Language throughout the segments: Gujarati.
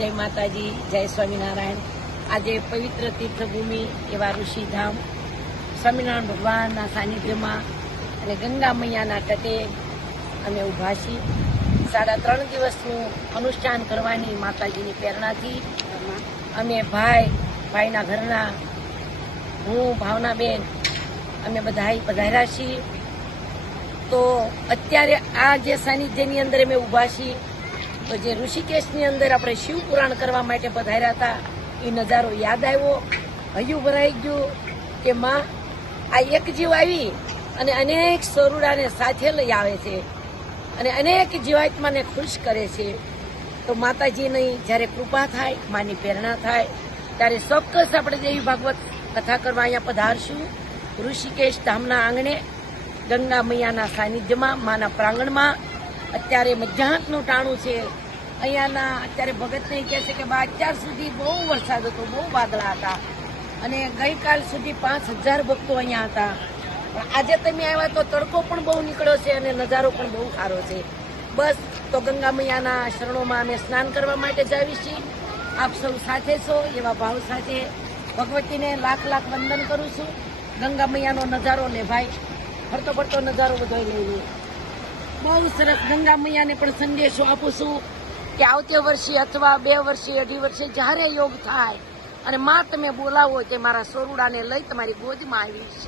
जय माताजी, जय स्वामीनारायण। आज पवित्र तीर्थभूमि एवं ऋषिधाम स्वामीनारायण भगवान सानिध्य में गंगा मैया तटे अमे उभा छी। 3.5 दिवसनु अनुष्ठान करवानी माताजी प्रेरणा थी अमे भाई घरना हूँ भावनाबेन अमे बधाई पधार्या छी। तो अत्यारे आ जे सानिध्यनी अंदर अमे उभा छी तो जे ऋषिकेशनी अंदर आपणे शिव पुराण करवा माटे पधार्या था ए नजारो याद आव्यो। हयु भराई गयो के मां आ एक जीव आवी अने अनेक सरुडाने साथे लई आवे छे अने अनेक जीवात्माने खुश करे छे। तो माताजीनी ज्यारे कृपा थाय, मानी प्रेरणा थाय त्यारे ચોક્કસ આપણે દેવી ભાગવત કથા કરવા અહીંયા પધારશું। ઋષિકેશ ધામના આંગણે ગંગા મૈયાના સાનિધ્યમાં માના પ્રાંગણમાં અત્યારે મધ્યાહનનું ટાણું છે। અહીંયાના અત્યારે ભગતને કહે છે કે અત્યાર સુધી બહુ વરસાદ હતો, બહુ વાદળા હતા અને ગઈકાલ સુધી 5000 ભક્તો અહીંયા હતા। પણ આજે તમે આવ્યા તો તડકો પણ બહુ નીકળ્યો છે અને નજારો પણ બહુ સારો છે। બસ તો ગંગા મૈયાના શરણોમાં અમે સ્નાન કરવા માટે જાવી છીએ। આપ સૌ સાથે છો એવા ભાવ સાથે ભગવતીને લાખ લાખ વંદન કરું છું। ગંગા મૈયાનો નજારો લે ભાઈ, ફરતો ફરતો નજારો બધો લઈ લે। બહુ સરસ ગંગા મૈયાને પણ સંદેશો આપું છું કે આવતે વર્ષે અથવા 2 વર્ષે 2.5 વર્ષે જ્યારે યોગ થાય અને માં તમે બોલાવો તે મારા સોરુડાને લઈ તમારી ગોદમાં આવીશ।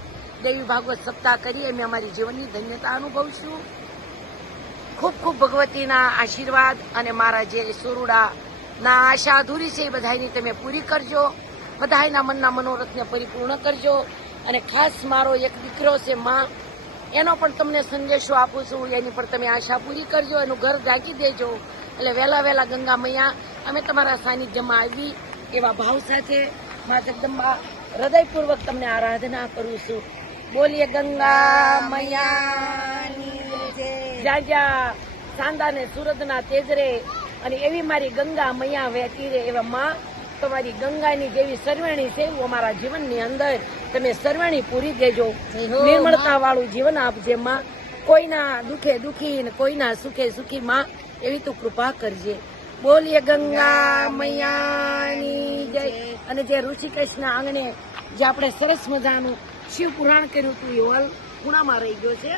દેવી ભાગવત સપ્તાહ કરી અમે અમારી જીવનની ધન્યતા અનુભવશું। ખૂબ ખૂબ ભગવતીના આશીર્વાદ અને મારા જે સોરુડાના આશા અધૂરી છે એ બધાની તમે પૂરી કરજો। બધાના મનના મનોરથને પરિપૂર્ણ કરજો। અને ખાસ મારો એક દીકરો છે માં, એનો પણ તમને સંદેશો આપું છું, એની પણ તમે આશા પૂરી કરજો, એનું ઘર ઢાંકી દેજો। એટલે વહેલા ગંગા મૈયા અમે તમારા સાનિધ્યમાં આવી એવા ભાવ સાથે મા જગદંબા હૃદયપૂર્વક તમને આરાધના કરું છું। બોલીએ ગંગા મૈયાની જય। જ્યાં ચાંદા ને સૂરજના તેજરે અને એવી મારી ગંગા મૈયા વહેતી રહે એવા માં તમારી ગંગાની જેવી સરવણી છે એવું અમારા જીવનની અંદર તમે સરવણી પૂરી દેજો। નિર્મળતા વાળું જીવન આપજે માં। કોઈના દુખે દુખી ને કોઈના સુખે સુખી માં એવી તું કૃપા કરજે। બોલીએ ગંગા મૈયાની જય। અને જે ઋષિકેશના આંગણે જે આપણે સરસ મજાનું શિવ પુરાણ કર્યું હતું એ હોલ ખૂણામાં રહી ગયો છે।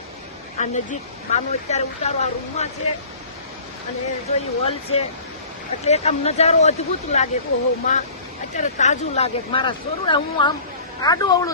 આ નજીક બાનો અત્યારે ઉતારો આ રૂમમાં છે અને જો એ હોલ છે એટલે એક આમ નજારો અદભુત લાગે। ઓહો માં અત્યારે તાજું લાગે। મારા સોરુડા હું આમ આડું અવળું